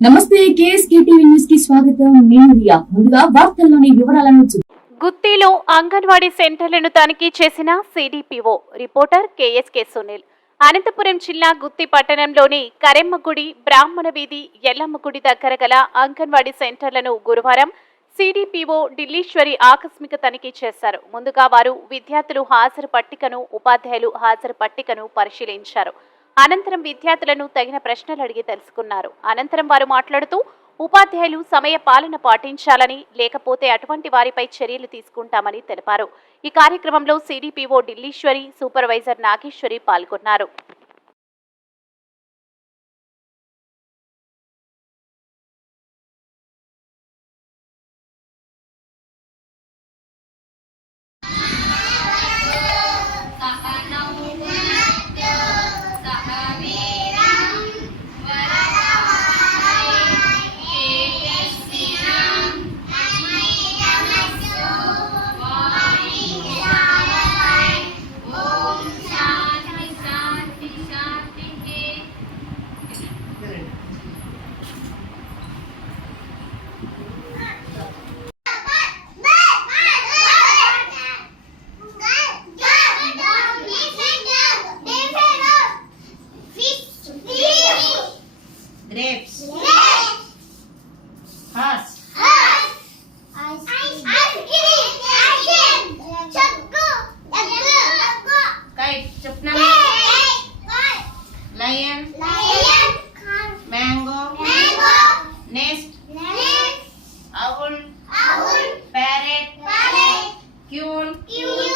నమస్తే న్యూస్కి స్వాగతం. నేను రియా. ముందుగా వార్తల్లోని వివరాలను గుత్తిలో అంగన్వాడీ సెంటర్లను తనిఖీ చేసిన CDPO reporter KSK Sunil. Anantapuram జిల్లా గుత్తి పట్టణంలోని కరెమ్మగుడి బ్రాహ్మణ వీధి ఎల్లమ్మగుడి దగ్గర గల అంగన్వాడీ సెంటర్లను గురువారం సిడిపిఓ ఢిల్లీశ్వరి ఆకస్మిక తనిఖీ చేశారు. ముందుగా వారు విద్యార్థులు హాజరు పట్టికను ఉపాధ్యాయులు హాజరు పట్టికను పరిశీలించారు. అనంతరం విద్యార్థులను తగిన ప్రశ్నలు అడిగి తెలుసుకున్నారు. అనంతరం వారు మాట్లాడుతూ ఉపాధ్యాయులు సమయ పాలన పాటించాలని లేకపోతే అటువంటి వారిపై చర్యలు తీసుకుంటామని తెలిపారు. ఈ కార్యక్రమంలో సిడిపిఓ ఢిల్లీశ్వరి సూపర్వైజర్ నాగేశ్వరి పాల్గొన్నారు. Lips. Lips. Horse. Lion. Lion. Mango. Mango. Nest. Nest. Owl. Owl. Parrot. Parrot. Cune. Cune.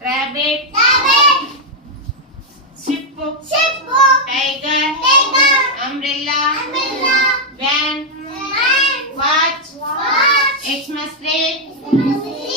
Rabbit. It's my spirit.